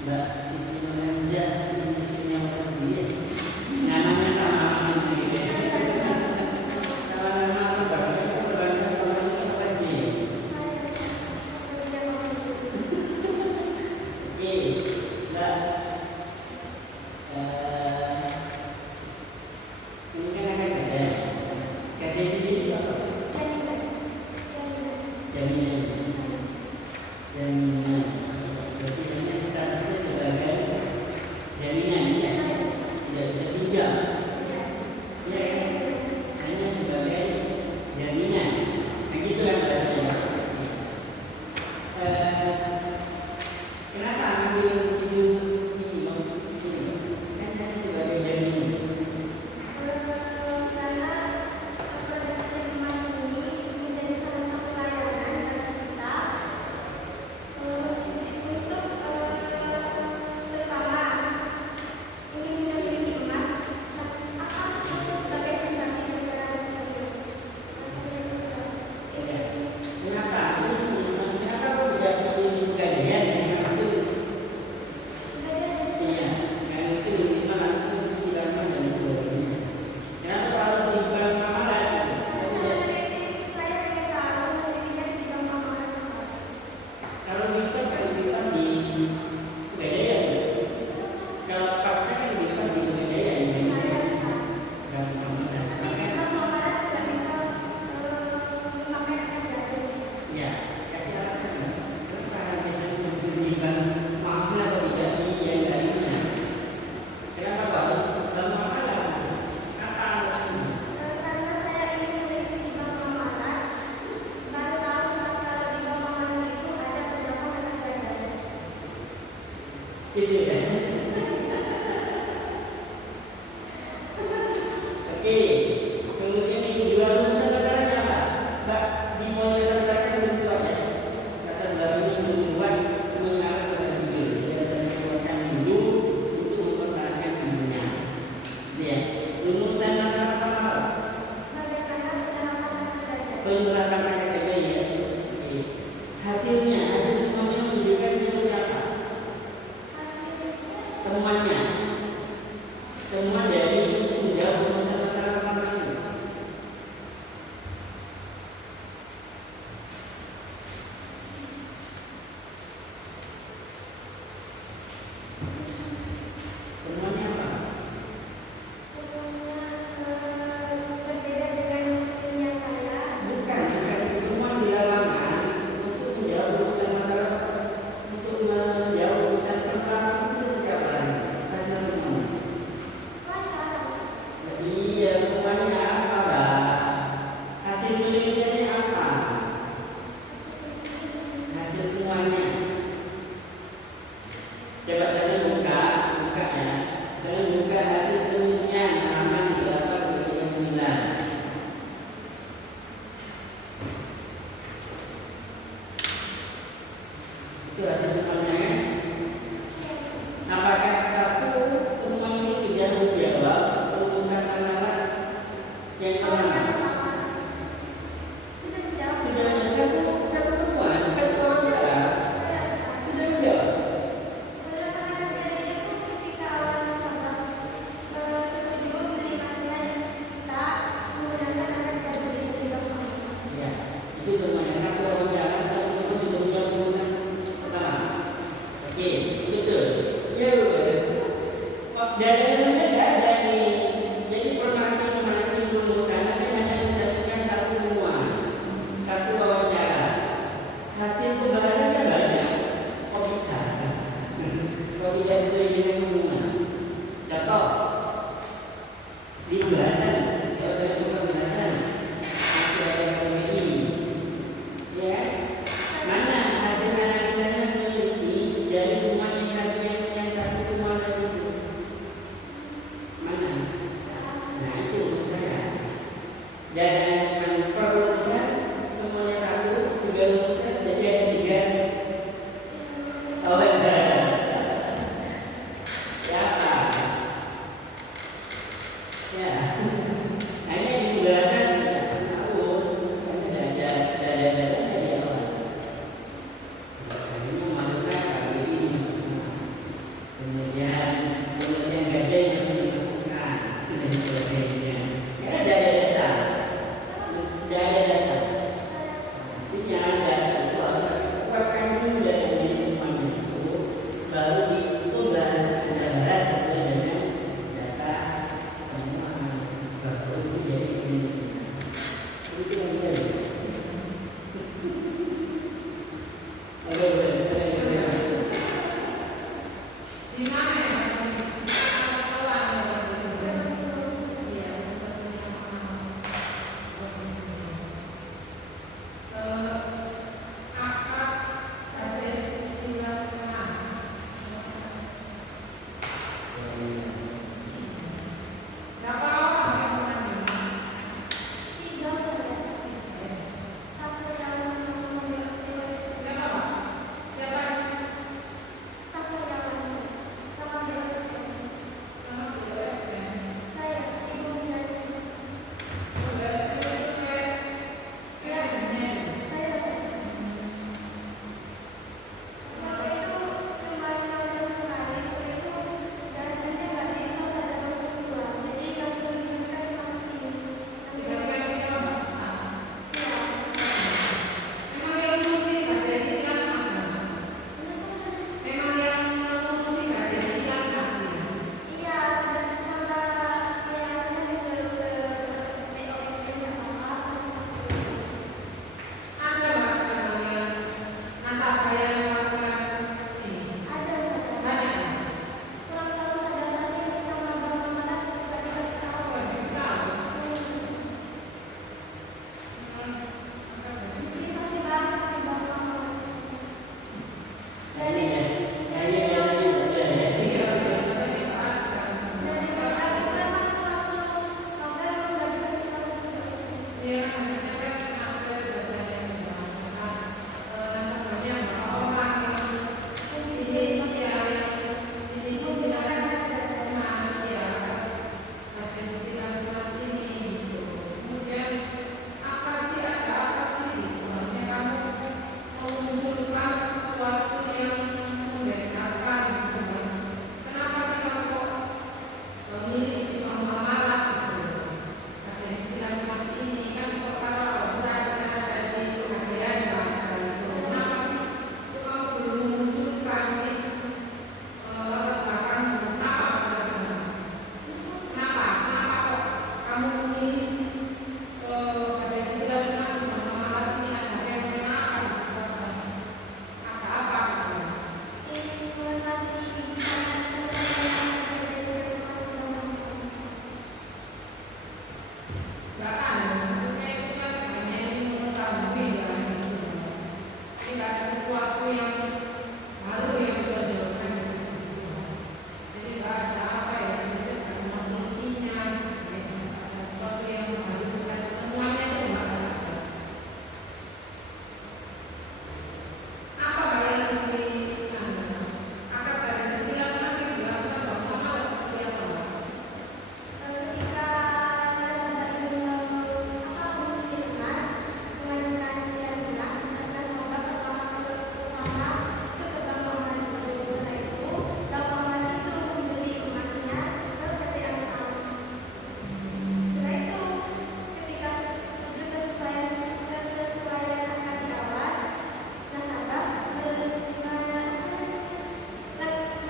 Mbak Siti Nurhaliza istrinya Pak Budi. Namanya sama masih kalau nama aku berbanyak orang itu lagi. Oke, Mbak. Ini kan akan ada. Kata sendiri apa? Jaminan. Jaminan. Berarti hanya statusnya sebagai jaminan, ya. Tidak bisa pinjam. Ya, hanya sebagai jaminan. Begitu kan bahasanya. Kenapa ambil video ini? Kan hanya sebagai jaminan. Oke, kemudian ini dua rumusan masalahnya apa? Mbak, dimulai terdapat bentuknya. Kata baru ini membuat mengarah pada hidup. Dia bisa mengeluarkan hidup untuk mempertahankan hidupnya. Ya, rumusan masalah apa? Penerapan kata ya. Hasilnya, hasil semuanya menunjukkan seperti apa? Temannya, teman dari menjawab rumusan masalah pertama ini. Temannya apa? Bukan teman di halaman untuk menjawab rumusan masalah, untuk menjawab rumusan pertama itu seperti apa? Hasil teman. Iya, temannya apa, Mbak? Hasil penelitiannya apa? Hasil temuannya. Coba jangan buka ya. Jangan buka hasil penelitian halaman 8-39. Itu hasil temuannya kan? Apakah satu temuan ini sudah menjawab rumusan masalah yang pertama? Sudah satu temuan, satu wawancara sudah menjawab. Ya, itu temuannya satu wawancara, satu temuan sudah menjawab rumusan pertama. Oke, begitu. Ya, dari dalamnya tidak ada nih. Jadi masing-masing rumusan tapi hanya menjatuhkan satu temuan, satu wawancara. Hasil pembahasannya banyak. Kok bisa? Kok tidak bisa dengan temuan? Contoh di pembahasan, kalau saya coba pembahasan masih ada kata ini, ya. Mana hasil analisanya meneliti dari temuan yang satu temuan tadi itu? Mana? Nah itu menurut saya. Dan per rumusan temuannya satu, 3 rumusan jadi ada 3 wawancara.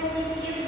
Mencicipi